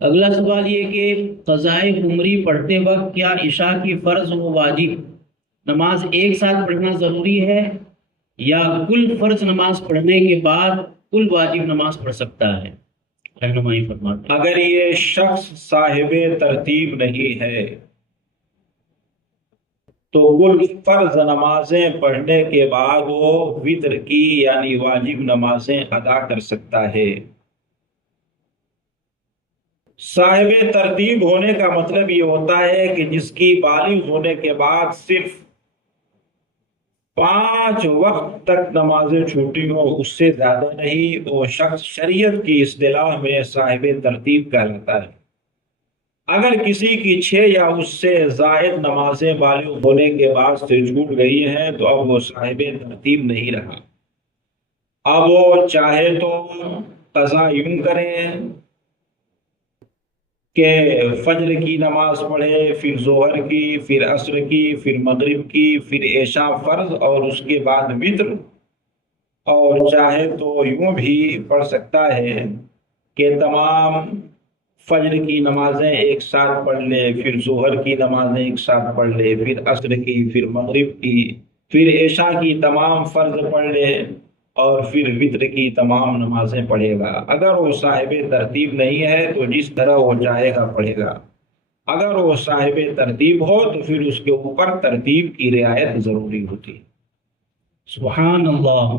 اگلا سوال یہ کہ قضائے عمری پڑھتے وقت کیا عشاء کی فرض و واجب نماز ایک ساتھ پڑھنا ضروری ہے، یا کل فرض نماز پڑھنے کے بعد کل واجب نماز پڑھ سکتا ہے؟ رہنمائی فرماتے ہیں۔ اگر یہ شخص صاحب ترتیب نہیں ہے تو کل فرض نمازیں پڑھنے کے بعد وہ وتر کی یعنی واجب نمازیں ادا کر سکتا ہے۔ صاحب ترتیب ہونے کا مطلب یہ ہوتا ہے کہ جس کی بالغ ہونے کے بعد صرف 5 وقت تک نمازیں چھوٹی ہوں، اس سے زیادہ نہیں، وہ شخص شریعت کی اصطلاح میں صاحب ترتیب کہلاتا ہے۔ اگر کسی کی 6 یا اس سے زائد نمازیں بالغ ہونے کے بعد سے چھوٹ گئی ہیں تو اب وہ صاحب ترتیب نہیں رہا۔ اب وہ چاہے تو قضا یوں کریں کہ فجر کی نماز پڑھے، پھر ظہر کی، پھر عصر کی، پھر مغرب کی، پھر عشاء فرض اور اس کے بعد وتر، اور چاہے تو یوں بھی پڑھ سکتا ہے کہ تمام فجر کی نمازیں ایک ساتھ پڑھ لے، پھر ظہر کی نمازیں ایک ساتھ پڑھ لے، پھر عصر کی، پھر مغرب کی، پھر عشاء کی تمام فرض پڑھ لے، اور پھر وتر کی تمام نمازیں پڑھے گا۔ اگر وہ صاحب ترتیب نہیں ہے تو جس طرح وہ چاہے گا پڑھے گا۔ اگر وہ صاحب ترتیب ہو تو پھر اس کے اوپر ترتیب کی رعایت ضروری ہوتی ہے۔ سبحان اللہ۔